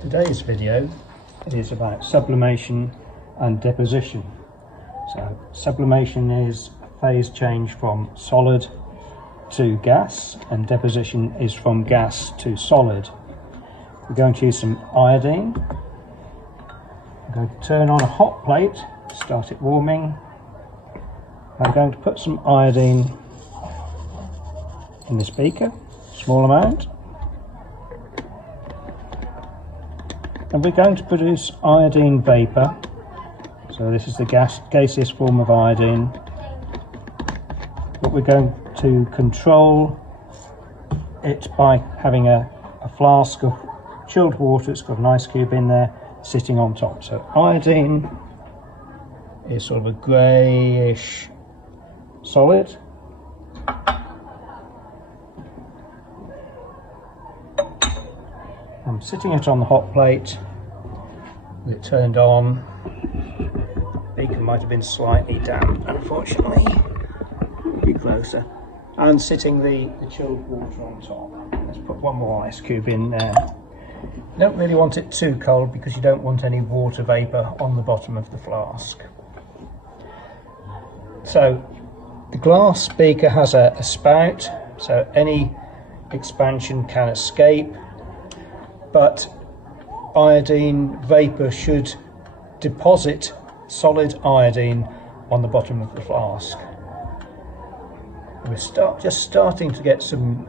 Today's video is about sublimation and deposition. So sublimation is a phase change from solid to gas, and deposition is from gas to solid. We're going to use some iodine. I'm going to turn on a hot plate, start it warming. I'm going to put some iodine in this beaker, small amount. And we're going to produce iodine vapour. So this is the gaseous form of iodine. But we're going to control it by having a flask of chilled water. It's got an ice cube in there sitting on top. So iodine is sort of a greyish solid. I'm sitting it on the hot plate with it turned on. The beaker might have been slightly damp, unfortunately. Be closer. And sitting the chilled water on top. Let's put one more ice cube in there. You don't really want it too cold because you don't want any water vapour on the bottom of the flask. So the glass beaker has a spout, so any expansion can escape. But iodine vapour should deposit solid iodine on the bottom of the flask. We're just starting to get some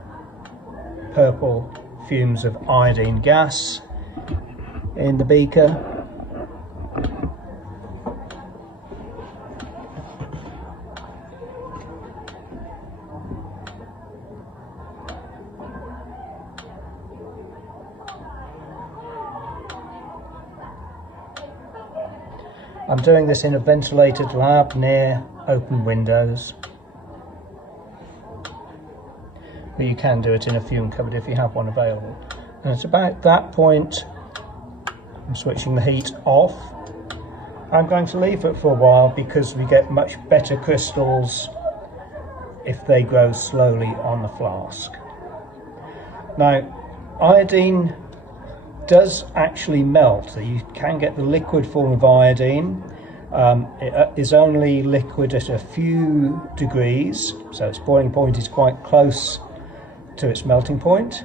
purple fumes of iodine gas in the beaker. I'm doing this in a ventilated lab near open windows, but you can do it in a fume cupboard if you have one available. And it's about that point I'm switching the heat off. I'm going to leave it for a while because we get much better crystals if they grow slowly on the flask. Now, iodine does actually melt. So you can get the liquid form of iodine. It is only liquid at a few degrees, so its boiling point is quite close to its melting point.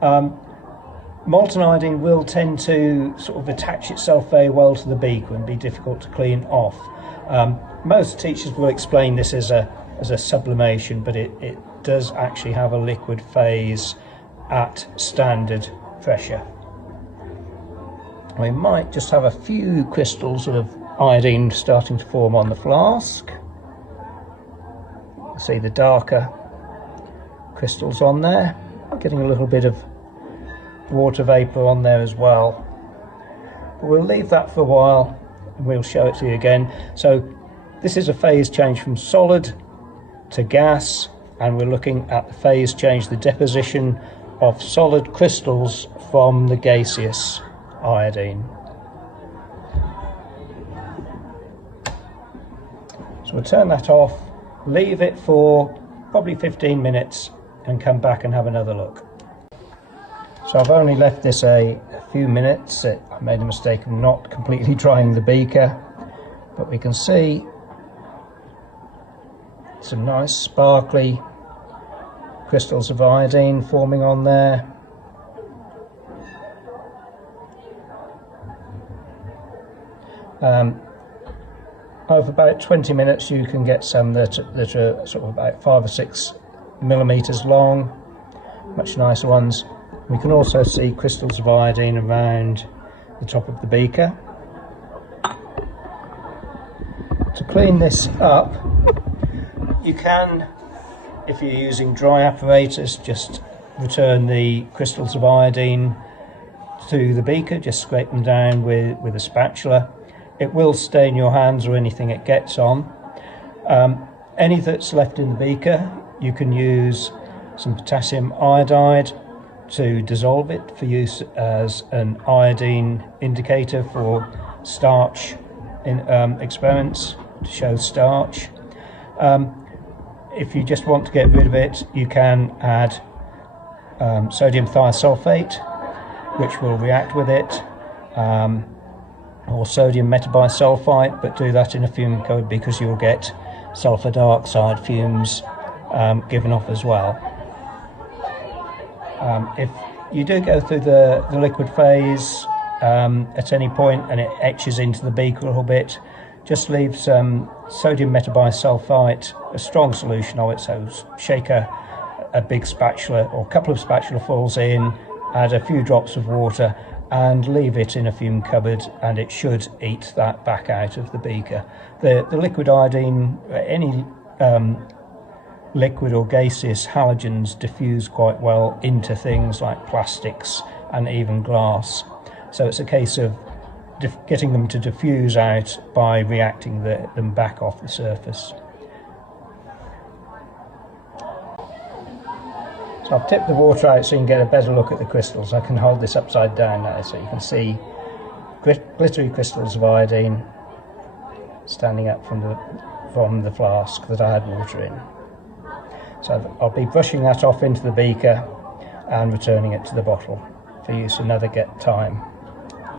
Molten iodine will tend to sort of attach itself very well to the beaker and be difficult to clean off. Most teachers will explain this as a sublimation, but it does actually have a liquid phase at standard pressure. We might just have a few crystals of iodine starting to form on the flask. See the darker crystals on there, getting a little bit of water vapour on there as well. But we'll leave that for a while and we'll show it to you again. So this is a phase change from solid to gas, and we're looking at the phase change, the deposition of solid crystals from the gaseous iodine. So we'll turn that off, leave it for probably 15 minutes and come back and have another look. So I've only left this a few minutes. I made a mistake of not completely drying the beaker, but we can see some nice sparkly crystals of iodine forming on there. Over about 20 minutes you can get some that are sort of about 5 or 6 millimeters long, much nicer ones. We can also see crystals of iodine around the top of the beaker. To clean this up, you can, if you're using dry apparatus, just return the crystals of iodine to the beaker, just scrape them down with a spatula. It will stain your hands or anything it gets on. Any that's left in the beaker, you can use some potassium iodide to dissolve it for use as an iodine indicator for starch in experiments to show starch. If you just want to get rid of it, you can add sodium thiosulfate which will react with it, or sodium metabisulfite, but do that in a fume cupboard because you'll get sulfur dioxide fumes given off as well. If you do go through the liquid phase at any point and it etches into the beaker a little bit, just leave some sodium metabisulfite, a strong solution of it, so shake a big spatula or a couple of spatulafuls in, add a few drops of water and leave it in a fume cupboard, and it should eat that back out of the beaker. The liquid iodine, any liquid or gaseous halogens diffuse quite well into things like plastics and even glass. So it's a case of getting them to diffuse out by reacting them back off the surface. So I've tipped the water out so you can get a better look at the crystals. I can hold this upside down now so you can see glittery crystals of iodine standing up from the flask that I had water in. So I'll be brushing that off into the beaker and returning it to the bottle for use another time.